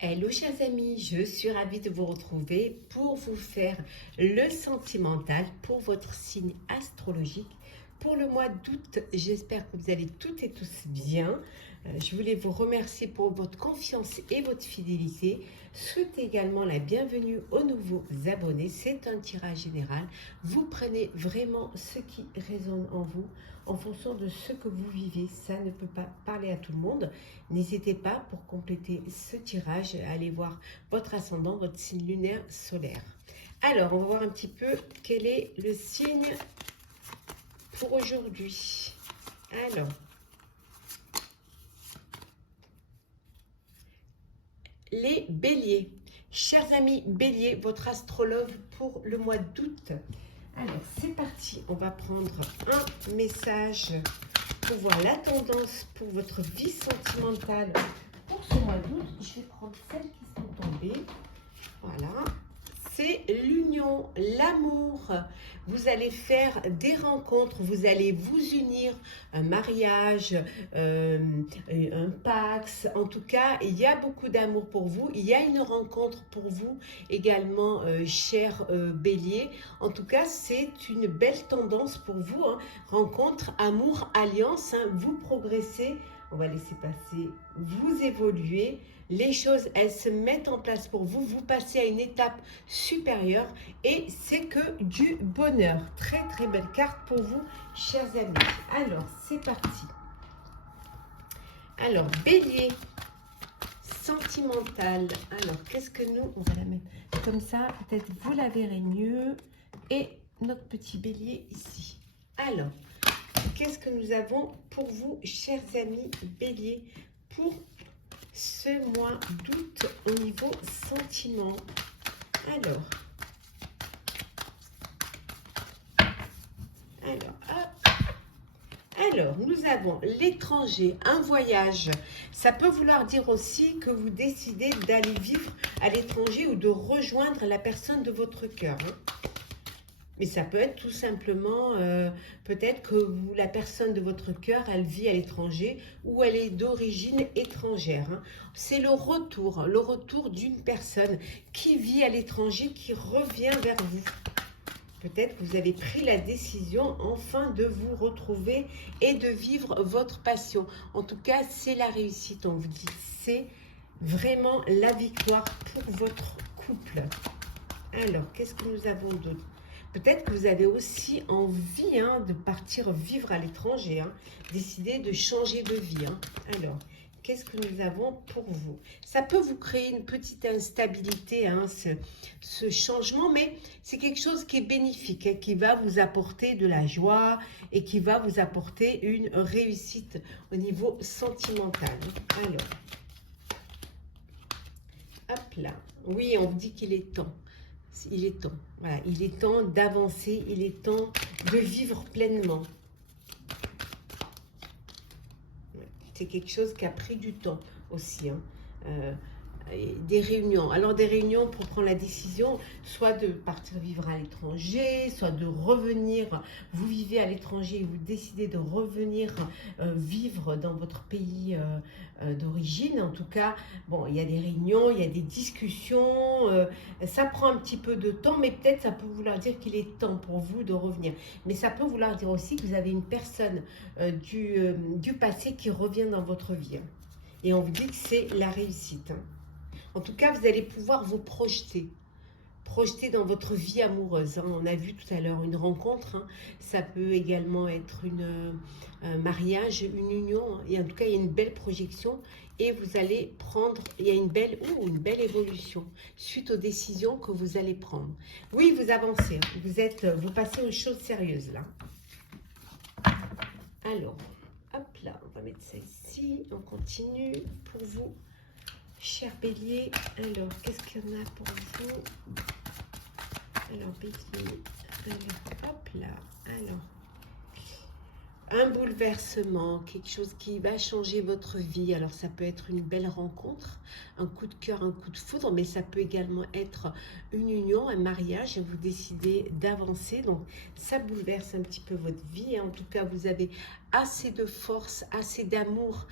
Hello chers amis, je suis ravie de vous retrouver pour vous faire le sentimental pour votre signe astrologique pour le mois d'août. J'espère que vous allez toutes et tous bien. Je voulais vous remercier pour votre confiance et votre fidélité. Souhaite également la bienvenue aux nouveaux abonnés. C'est un tirage général. Vous prenez vraiment ce qui résonne en vous en fonction de ce que vous vivez. Ça ne peut pas parler à tout le monde. N'hésitez pas pour compléter ce tirage à aller voir votre ascendant, votre signe lunaire solaire. Alors, on va voir un petit peu quel est le signe pour aujourd'hui. Alors, les béliers. Chers amis béliers, votre astrologue pour le mois d'août. Alors, c'est parti. On va prendre un message pour voir la tendance pour votre vie sentimentale pour ce mois d'août. Je vais prendre celles qui sont tombées. Voilà. C'est l'union, l'amour. Vous allez faire des rencontres, vous allez vous unir, un mariage, un pax. En tout cas, il y a beaucoup d'amour pour vous. Il y a une rencontre pour vous également, cher bélier. En tout cas, c'est une belle tendance pour vous. Hein. Rencontre, amour, alliance. Hein. Vous progressez. On va laisser passer. Vous évoluez. Les choses, elles se mettent en place pour vous. Vous passez à une étape supérieure et c'est que du bonheur. Très, très belle carte pour vous, chers amis. Alors, c'est parti. Alors, bélier, sentimental. Alors, qu'est-ce que nous... On va la mettre comme ça. Peut-être vous la verrez mieux. Et notre petit bélier ici. Alors, qu'est-ce que nous avons pour vous, chers amis bélier, pour ce mois d'août au niveau sentiment? Alors, nous avons l'étranger, un voyage. Ça peut vouloir dire aussi que vous décidez d'aller vivre à l'étranger ou de rejoindre la personne de votre cœur. Hein. Mais ça peut être tout simplement, peut-être que vous, la personne de votre cœur, elle vit à l'étranger ou elle est d'origine étrangère. Hein. C'est le retour d'une personne qui vit à l'étranger, qui revient vers vous. Peut-être que vous avez pris la décision enfin de vous retrouver et de vivre votre passion. En tout cas, c'est la réussite, on vous dit. C'est vraiment la victoire pour votre couple. Alors, qu'est-ce que nous avons d'autre? Peut-être que vous avez aussi envie de partir vivre à l'étranger, décider de changer de vie. Alors, qu'est-ce que nous avons pour vous? Ça peut vous créer une petite instabilité, ce changement, mais c'est quelque chose qui est bénéfique, qui va vous apporter de la joie et qui va vous apporter une réussite au niveau sentimental. Alors, hop là. Oui, on vous dit qu'il est temps. Il est temps, voilà, il est temps d'avancer, il est temps de vivre pleinement. C'est quelque chose qui a pris du temps aussi, des réunions. Alors des réunions pour prendre la décision, soit de partir vivre à l'étranger, soit de revenir, vous vivez à l'étranger et vous décidez de revenir vivre dans votre pays d'origine. En tout cas, bon, il y a des réunions, il y a des discussions, ça prend un petit peu de temps, mais peut-être ça peut vouloir dire qu'il est temps pour vous de revenir. Mais ça peut vouloir dire aussi que vous avez une personne du passé qui revient dans votre vie. Et on vous dit que c'est la réussite. En tout cas, vous allez pouvoir vous projeter dans votre vie amoureuse. On a vu tout à l'heure une rencontre. Ça peut également être un mariage, une union. Et en tout cas, il y a une belle projection. Et vous allez prendre, il y a une belle évolution suite aux décisions que vous allez prendre. Oui, vous avancez. Vous passez aux choses sérieuses là. Alors, hop là, on va mettre ça ici. On continue pour vous. Cher bélier, alors qu'est-ce qu'il y en a pour vous? Alors bélier, alors hop là, alors un bouleversement, quelque chose qui va changer votre vie. Alors ça peut être une belle rencontre, un coup de cœur, un coup de foudre, mais ça peut également être une union, un mariage, et vous décidez d'avancer. Donc ça bouleverse un petit peu votre vie. En tout cas, vous avez assez de force, assez d'amour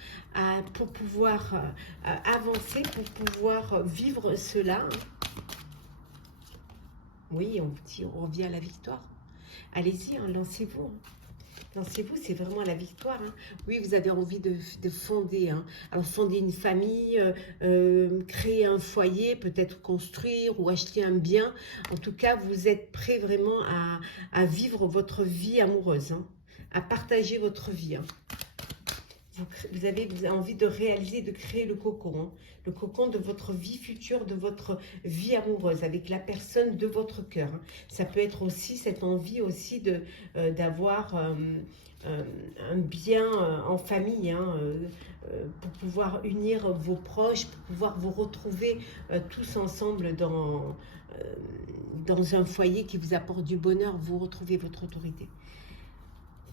pour pouvoir avancer, pour pouvoir vivre cela. Oui, on vous dit, on revient à la victoire. Allez-y, hein, lancez-vous. Hein. Lancez-vous, c'est vraiment la victoire. Hein. Oui, vous avez envie de fonder. Hein. Alors, fonder une famille, créer un foyer, peut-être construire ou acheter un bien. En tout cas, vous êtes prêt vraiment à vivre votre vie amoureuse, hein, à partager votre vie. Hein. Vous avez envie de réaliser, de créer le cocon de votre vie future, de votre vie amoureuse, avec la personne de votre cœur. Hein. Ça peut être aussi cette envie aussi d'avoir un bien en famille, hein, pour pouvoir unir vos proches, pour pouvoir vous retrouver tous ensemble dans un foyer qui vous apporte du bonheur, vous retrouvez votre autorité.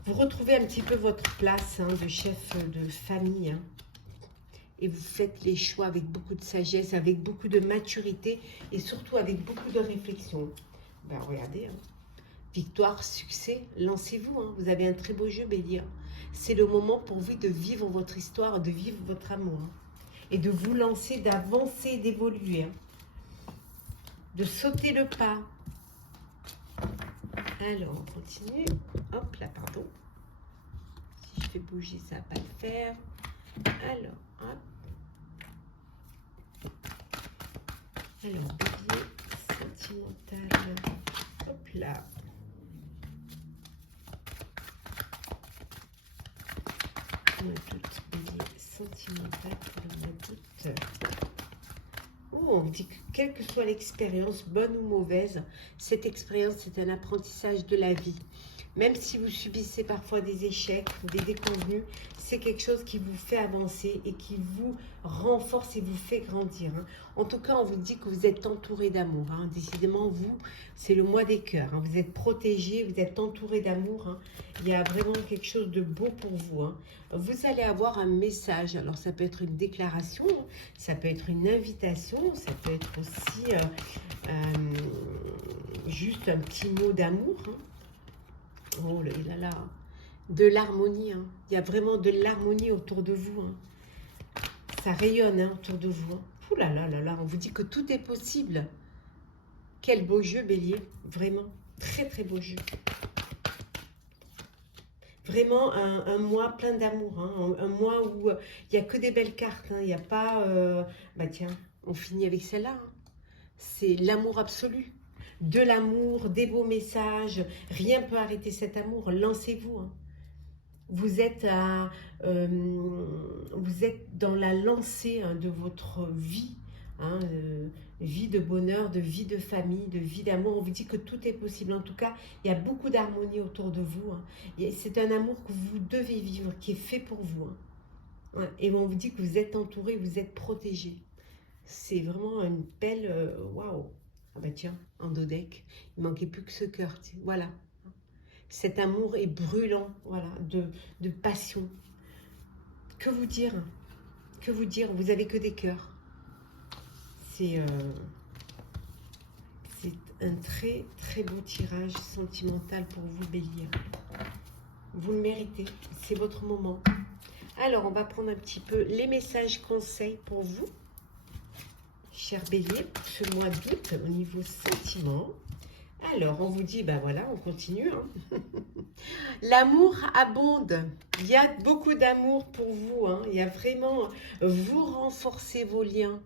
Vous retrouvez un petit peu votre place, hein, de chef de famille, hein, et vous faites les choix avec beaucoup de sagesse, avec beaucoup de maturité et surtout avec beaucoup de réflexion. Ben, regardez, hein. Victoire, succès, lancez-vous. Hein. Vous avez un très beau jeu, Bélier. C'est le moment pour vous de vivre votre histoire, de vivre votre amour, hein, et de vous lancer, d'avancer, d'évoluer, hein, de sauter le pas. Alors, on continue. Hop là, pardon. Si je fais bouger, ça ne va pas le faire. Alors, hop. Alors, Bélier sentimental. Hop là. Mois d'août, Bélier sentimental pour le mois d'août. On dit que quelle que soit l'expérience, bonne ou mauvaise, cette expérience c'est un apprentissage de la vie. Même si vous subissez parfois des échecs, des déconvenues, c'est quelque chose qui vous fait avancer et qui vous renforce et vous fait grandir. Hein. En tout cas, on vous dit que vous êtes entouré d'amour. Hein. Décidément, vous, c'est le mois des cœurs. Hein. Vous êtes protégé, vous êtes entouré d'amour. Hein. Il y a vraiment quelque chose de beau pour vous. Hein. Vous allez avoir un message. Alors, ça peut être une déclaration, ça peut être une invitation, ça peut être aussi juste un petit mot d'amour. Hein. Oh là là, de l'harmonie. Hein. Il y a vraiment de l'harmonie autour de vous. Hein. Ça rayonne, hein, autour de vous. Hein. Ouh là là là là, on vous dit que tout est possible. Quel beau jeu, Bélier. Vraiment, très très beau jeu. Vraiment un mois plein d'amour. Hein. Un mois où il n'y a que des belles cartes. Hein. Il n'y a pas... bah tiens, on finit avec celle-là. Hein. C'est l'amour absolu. De l'amour, des beaux messages. Rien ne peut arrêter cet amour. Lancez-vous. Hein. Vous êtes dans la lancée, hein, de votre vie. Hein, vie de bonheur, de vie de famille, de vie d'amour. On vous dit que tout est possible. En tout cas, il y a beaucoup d'harmonie autour de vous. Hein. C'est un amour que vous devez vivre, qui est fait pour vous. Hein. Ouais. Et on vous dit que vous êtes entouré, vous êtes protégé. C'est vraiment une belle... waouh. Ah bah tiens, en dos deck, il ne manquait plus que ce cœur. Voilà. Cet amour est brûlant, voilà, de passion. Que vous dire? Que vous dire? Vous avez que des cœurs. C'est un très très beau tirage sentimental pour vous, Bélier. Vous le méritez, c'est votre moment. Alors, on va prendre un petit peu les messages conseils pour vous, cher Bélier, pour ce mois d'août au niveau sentiment. Alors, on vous dit, ben voilà, on continue. Hein. L'amour abonde. Il y a beaucoup d'amour pour vous. Hein. Il y a vraiment, vous renforcez vos liens.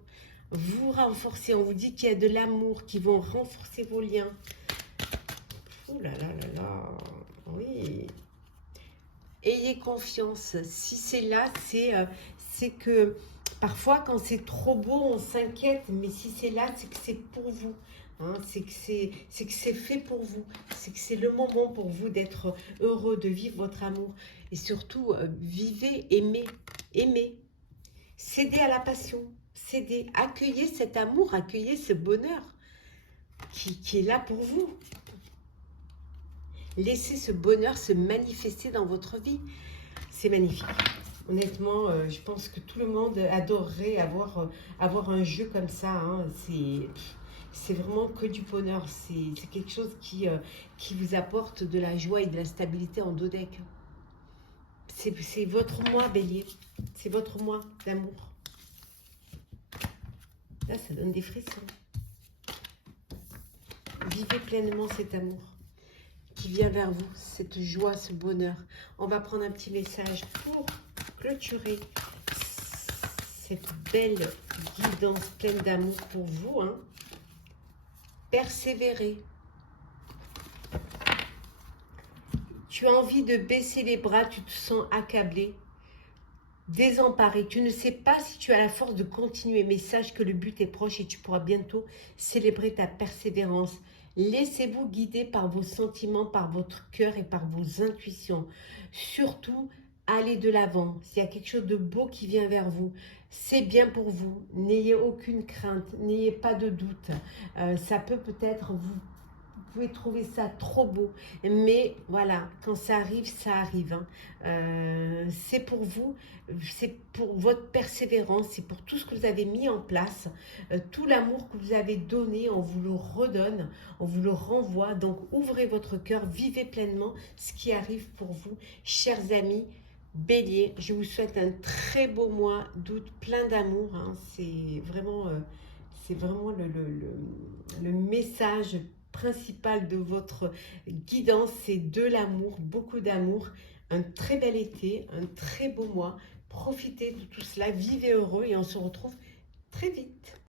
Vous renforcez, on vous dit qu'il y a de l'amour qui vont renforcer vos liens. Ouh là là là là, oui. Ayez confiance. Si c'est là, c'est que parfois quand c'est trop beau, on s'inquiète. Mais si c'est là, c'est que c'est pour vous. Hein, c'est que c'est fait pour vous. C'est que c'est le moment pour vous d'être heureux, de vivre votre amour. Et surtout, vivez, aimez, aimez. Cédez à la passion. Cédez, accueillez cet amour, accueillez ce bonheur qui est là pour vous. Laissez ce bonheur se manifester dans votre vie. C'est magnifique. Honnêtement, je pense que tout le monde adorerait avoir un jeu comme ça. Hein. C'est vraiment que du bonheur. C'est quelque chose qui vous apporte de la joie et de la stabilité en dos deck. C'est votre moi, Bélier. C'est votre moi d'amour. Là, ça donne des frissons. Vivez pleinement cet amour qui vient vers vous, cette joie, ce bonheur. On va prendre un petit message pour clôturer cette belle guidance pleine d'amour pour vous. Hein. Persévérez. Tu as envie de baisser les bras, tu te sens accablé, désemparé. Tu ne sais pas si tu as la force de continuer, mais sache que le but est proche et tu pourras bientôt célébrer ta persévérance. Laissez-vous guider par vos sentiments, par votre cœur et par vos intuitions. Surtout, allez de l'avant. S'il y a quelque chose de beau qui vient vers vous, c'est bien pour vous. N'ayez aucune crainte, n'ayez pas de doute. Ça peut-être vous pouvez trouver ça trop beau, mais voilà, quand ça arrive. Hein. C'est pour vous, c'est pour votre persévérance, c'est pour tout ce que vous avez mis en place, tout l'amour que vous avez donné, on vous le redonne, on vous le renvoie. Donc ouvrez votre cœur, vivez pleinement ce qui arrive pour vous, chers amis. Bélier, je vous souhaite un très beau mois d'août, plein d'amour. Hein. C'est vraiment le message principal de votre guidance, c'est de l'amour, beaucoup d'amour, un très bel été, un très beau mois. Profitez de tout cela, vivez heureux et on se retrouve très vite.